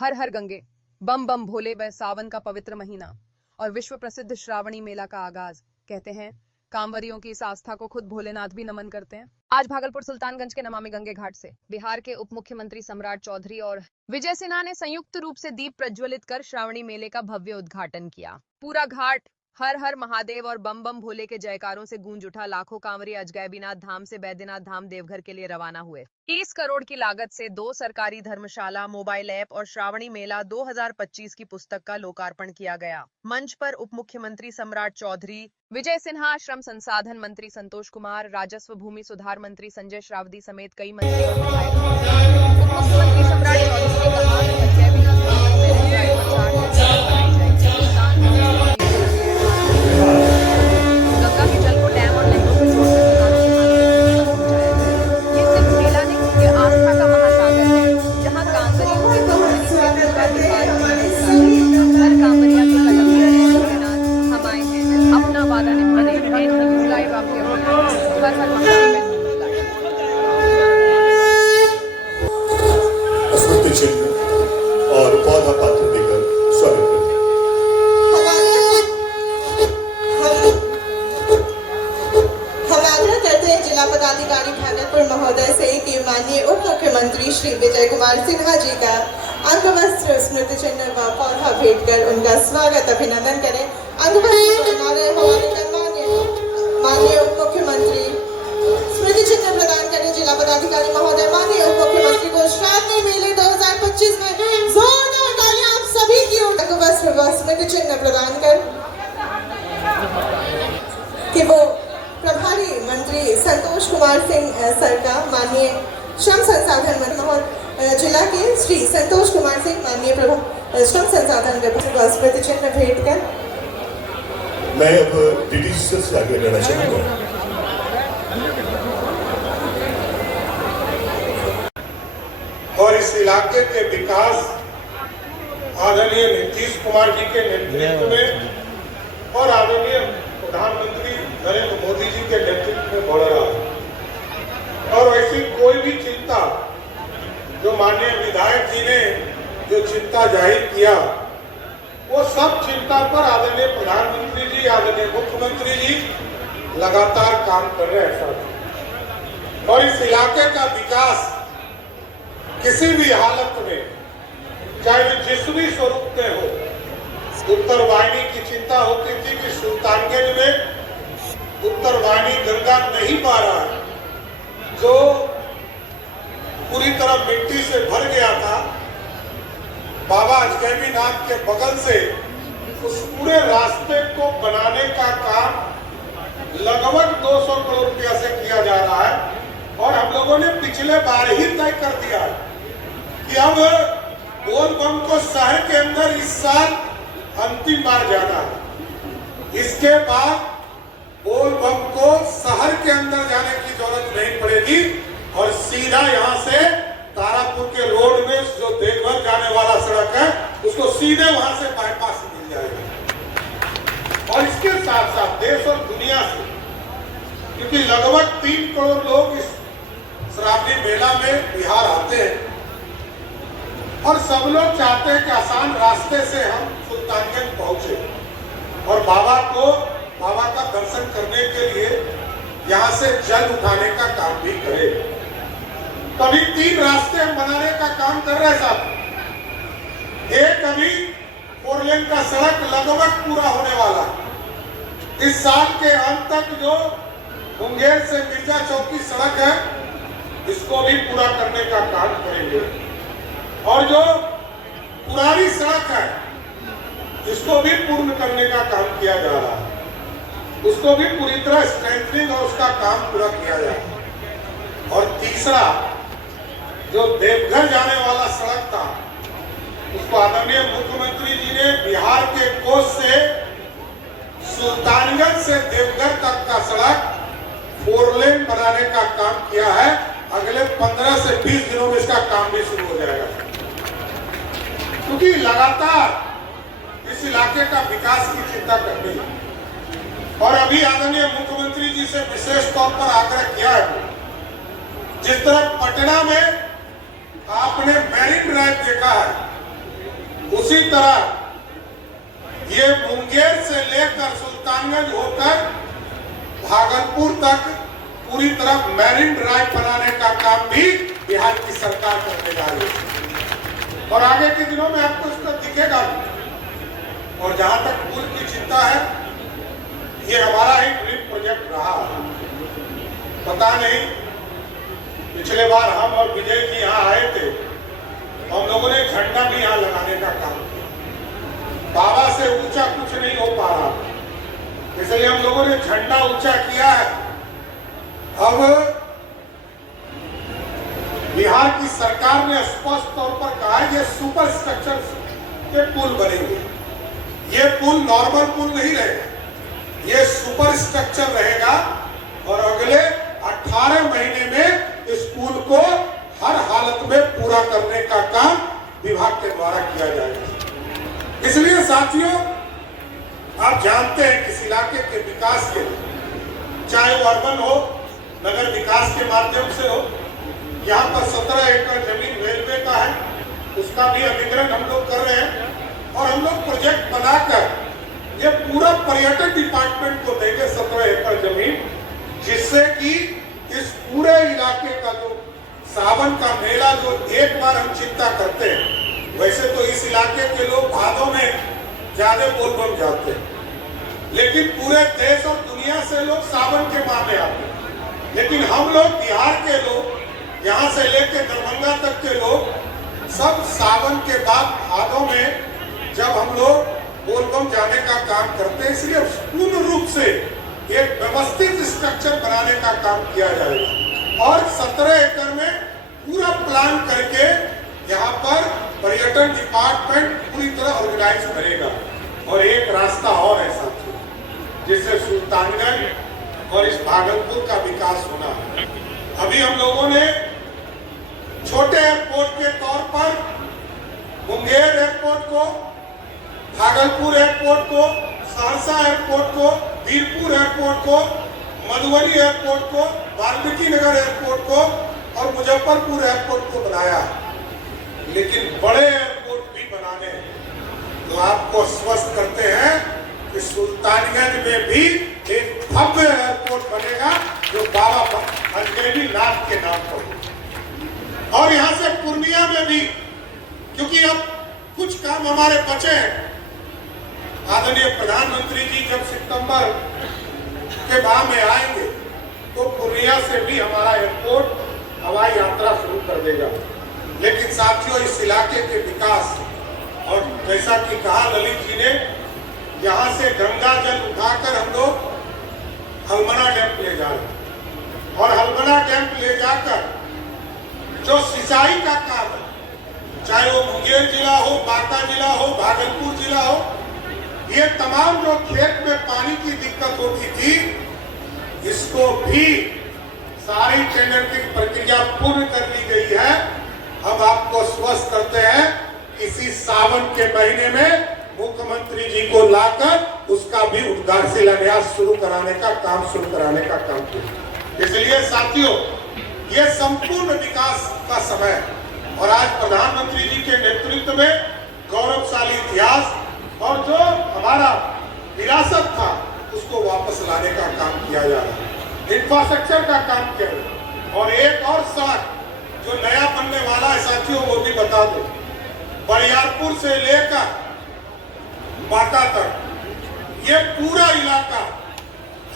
हर हर गंगे, बम बम भोले व सावन का पवित्र महीना और विश्व प्रसिद्ध श्रावणी मेला का आगाज। कहते हैं कांवरियों की इस आस्था को खुद भोलेनाथ भी नमन करते हैं। आज भागलपुर सुल्तानगंज के नमामि गंगे घाट से बिहार के उप मुख्यमंत्री सम्राट चौधरी और विजय सिन्हा ने संयुक्त रूप से दीप प्रज्वलित कर श्रावणी मेले का भव्य उद्घाटन किया। पूरा घाट हर हर महादेव और बम बम भोले के जयकारों से गूंज उठा। लाखों कांवरी अजगैबीनाथ धाम से बैद्यनाथ धाम देवघर के लिए रवाना हुए। 30 करोड़ की लागत से 2 सरकारी धर्मशाला, मोबाइल ऐप और श्रावणी मेला 2025 की पुस्तक का लोकार्पण किया गया। मंच पर उप मुख्यमंत्री सम्राट चौधरी, विजय सिन्हा, श्रम संसाधन मंत्री संतोष कुमार, राजस्व भूमि सुधार मंत्री संजय श्रावदी समेत कई मंत्री और विधायक मौजूद। उप मुख्यमंत्री सम्राट चौधरी ने कहा कि अजगैबीनाथ धाम में ड्राइव पर 4 दिन बनाई जाएगी। सुल्तानगंज गंगा के जल को डैम और नहरों से जोड़कर किसानों के खानों तक पहुंचाया जाएगा। ये सिर्फ मेला नहीं, ये आस्था का महासागर है, जहां कांवरियों के बहाने से पूरा बिहार हर कांवरिया के कदम में भोलेनाथ हम आए हैं, अपना वादा निभाने। लाइव आपके हर हर महादेव स्मृति चिन्ह और पौधा पात्र देकर स्वागत करते हैं। जिला पदाधिकारी भागलपुर महोदय से कि माननीय उप मुख्यमंत्री श्री विजय कुमार सिन्हा जी का अंगवस्त्र, स्मृति चिन्ह व पौधा भेंट कर उनका स्वागत अभिनंदन करें। अंगवस्त्र हमारे हवाले कर माननीय उप मुख्यमंत्री स्मृति चिन्ह प्रदान करें। जिला पदाधिकारी महोदय माननीय उप मुख्यमंत्री को श्रावणी मेले 2025 में जोरदार तालियां आप सभी की ओर अंगवस्त्र व स्मृति चिन्ह प्रदान कर कि वो प्रभारी मंत्री संतोष कुमार सिंह सर का माननीय श्रम संसाधन मंत्री जिला के श्री संतोष कुमार सिंह माननीय श्रम संसाधन विभाग को स्मृति चिन्ह भेंट कर मैं अब डीडीसी से आगे लेना चाहूंगा। और इस इलाके के विकास आदरणीय नीतीश कुमार जी के नेतृत्व में और आदरणीय प्रधानमंत्री नरेंद्र मोदी जी के नेतृत्व में बढ़ रहा है। और ऐसी कोई भी चिंता जो माननीय विधायक जी ने जो चिंता जाहिर किया, वो सब चिंता पर आदरणीय प्रधानमंत्री जी, आदरणीय मुख्यमंत्री जी लगातार काम कर रहे हैं सर। और इस इलाके का विकास किसी भी हालत में, चाहे वो जिस भी स्वरूप में हो, उत्तर वाहिनी की चिंता होती थी कि सुल्तानगंज में उत्तर वाहिनी गंगा नहीं पा रहा है, जो पूरी तरह मिट्टी से भर गया था। बाबा अजगैबीनाथ के बगल से उस पूरे रास्ते को बनाने का काम लगभग 200 करोड़ रुपया से किया जा रहा है। और हम लोगों ने पिछले बार ही तय कर दिया है कि अब बोलबम को शहर के अंदर इस साल अंतिम बार जाना है। इसके बाद बोलबम को शहर के अंदर जाने की जरूरत नहीं पड़ेगी और सीधा यहाँ से तारापुर के रोड में जो देवघर जाने वाला सड़क है, उसको सीधे वहां से बाईपास मिल जाएगा। और इसके साथ साथ देश और दुनिया से, क्योंकि लगभग 3 करोड़ लोग इस श्रावणी मेला में बिहार आते हैं और सब लोग चाहते हैं कि आसान रास्ते से हम सुल्तानगंज पहुंचे और बाबा का दर्शन करने के लिए यहाँ से जल उठाने का काम भी करें। तो अभी 3 रास्ते हम बनाने का काम कर रहे हैं साहब। एक अभी 4 लेन का सड़क लगभग पूरा होने वाला है। इस साल के अंत तक जो मुंगेर से मिर्जा चौक की सड़क है, इसको भी पूरा करने का काम करेंगे। और जो पुरानी सड़क है, इसको भी पूर्ण करने का काम किया जा रहा है। उसको भी पूरी तरह स्ट्रेंथनिंग और उसका काम पूरा किया जाए। और तीसरा, जो देवघर जाने वाला सड़क था, उसको आदरणीय मुख्यमंत्री जी ने बिहार के कोस से सुल्तानगंज से देवघर तक का सड़क 4 लेन बनाने का काम किया है। अगले 15 से 20 दिनों में इसका काम भी शुरू हो जाएगा, क्योंकि लगातार इस इलाके का विकास की चिंता करनी है। और अभी आदरणीय मुख्यमंत्री जी से विशेष तौर पर आग्रह किया है, जिस तरह पटना में आपने मैरिन ड्राइव देखा है, उसी तरह ये मुंगेर से लेकर सुल्तानगंज होकर भागलपुर तक पूरी तरह मैरिन ड्राइव बनाने का काम भी बिहार की सरकार करने जा रही है और आगे के दिनों में आपको इसका दिखेगा भी। और जहां तक पुल की चिंता है, ये हमारा ही ड्रीम प्रोजेक्ट रहा। पता नहीं पिछले बार हम और विजय जी यहाँ आए थे, हम लोगों ने झंडा भी यहाँ लगाने का काम किया। बाबा से ऊंचा कुछ नहीं हो पा रहा, इसलिए हम लोगों ने झंडा ऊंचा किया है। अब बिहार की सरकार ने स्पष्ट तौर पर कहा है ये सुपर स्ट्रक्चर के पुल बनेंगे। ये पुल नॉर्मल पुल नहीं रहेगा, ये सुपर स्ट्रक्चर रहेगा और अगले 18 महीने में इस पुल को हर हालत में पूरा करने का काम विभाग के द्वारा किया जाएगा। इसलिए साथियों, आप जानते हैं कि इस इलाके के विकास के लिए, चाहे वो अर्बन हो, नगर विकास के माध्यम से हो, यहाँ पर 17 एकड़ जमीन रेलवे का है, उसका भी अधिग्रहण हम लोग कर रहे हैं और हम लोग प्रोजेक्ट बनाकर ये पूरा पर्यटन डिपार्टमेंट को देंगे 17 एकड़ जमीन, जिससे कि इस पूरे इलाके का जो सावन का मेला जो एक बार हम चिंता करते हैं, वैसे तो इस इलाके के लोग भादों में ज्यादा बोलबम जाते हैं, लेकिन पूरे देश और दुनिया से लोग सावन के माह में आते हैं। लेकिन हम लोग बिहार के लोग, यहाँ से लेकर दरभंगा तक के लोग, सब सावन के बाद भादों में जब हम लोग बोलबम जाने का काम करते हैं, इसलिए पूर्ण रूप से एक व्यवस्थित स्ट्रक्चर बनाने का काम किया जाएगा और 17 एकड़ में पूरा प्लान करके यहाँ पर पर्यटन डिपार्टमेंट पूरी तरह ऑर्गेनाइज करेगा। और एक रास्ता और है साथियों, जिससे सुल्तानगंज और इस भागलपुर का विकास होना है। अभी हम लोगों ने छोटे एयरपोर्ट के तौर पर मुंगेर एयरपोर्ट को, भागलपुर एयरपोर्ट को, सहरसा एयरपोर्ट को, वीरपुर एयरपोर्ट को, मधुबनी एयरपोर्ट को, वाल्मीकि नगर एयरपोर्ट को और मुजफ्फरपुर एयरपोर्ट को बनाया। लेकिन बड़े एयरपोर्ट भी बनाने हैं, तो आपको आश्वस्त करते हैं कि सुल्तानगंज में भी एक भव्य एयरपोर्ट बनेगा जो बाबा अंजनी नाथ के नाम पर हो। और यहाँ से पूर्णिया में भी, क्योंकि अब कुछ काम हमारे बचे हैं। आदरणीय प्रधानमंत्री जी जब सितंबर के माह में आएंगे तो पूर्णिया से भी हमारा एयरपोर्ट हवाई यात्रा शुरू कर देगा। लेकिन साथियों, इस इलाके के विकास और जैसा कि कहा ललित जी ने, यहाँ से गंगा जल उठाकर हम लोग हलमना डैम ले जा रहे हैं और हलमना डैम ले जाकर जो सिंचाई का काम है, चाहे वो मुंगेर जिला हो, बांका जिला हो, भागलपुर जिला हो, ये तमाम जो खेत में पानी की दिक्कत होती थी, इसको भी सारी टेंडर की प्रक्रिया पूर्ण कर ली गई है। हम आपको स्वस्थ करते हैं, इसी सावन के महीने में मुख्यमंत्री जी को लाकर उसका भी उद्घाटन शिलान्यास शुरू कराने का काम किया। इसलिए साथियों, ये संपूर्ण विकास का समय है और आज प्रधानमंत्री जी के नेतृत्व में गौरवशाली इतिहास और जो हमारा विरासत था उसको वापस लाने का काम किया जा रहा है, इंफ्रास्ट्रक्चर का काम किया जा रहा है। और एक और सड़क जो नया बनने वाला है साथियों, वो भी बता दो, बरियारपुर से लेकर बांका तक ये पूरा इलाका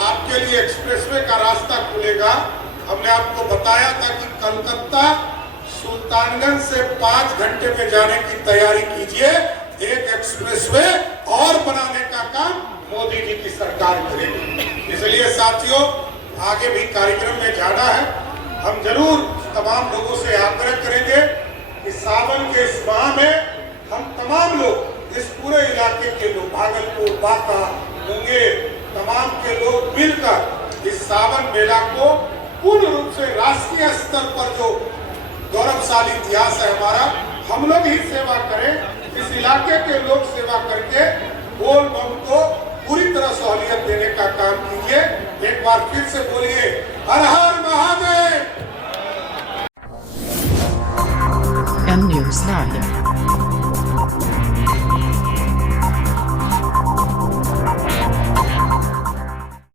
आपके लिए एक्सप्रेसवे का रास्ता खुलेगा। हमने आपको बताया था कि कलकत्ता सुल्तानगंज से 5 घंटे में जाने की तैयारी कीजिए। एक एक्सप्रेसवे और बनाने का काम मोदी जी की सरकार करेगी। इसलिए साथियों, आगे भी कार्यक्रम में जाना है। हम जरूर तमाम लोगों से आग्रह करेंगे कि सावन के इस माह में हम तमाम लोग, इस पूरे इलाके के लोग, भागलपुर, बांका, मुंगेर, तमाम के लोग मिलकर इस सावन मेला को पूर्ण रूप से राष्ट्रीय स्तर पर जो गौरवशाली इतिहास है हमारा, हम लोग ही सेवा करें। इस इलाके के लोग सेवा करके बोल बम को पूरी तरह सहूलियत देने का काम कीजिए। एक बार फिर से बोलिए, हर हर महादेव। M News 9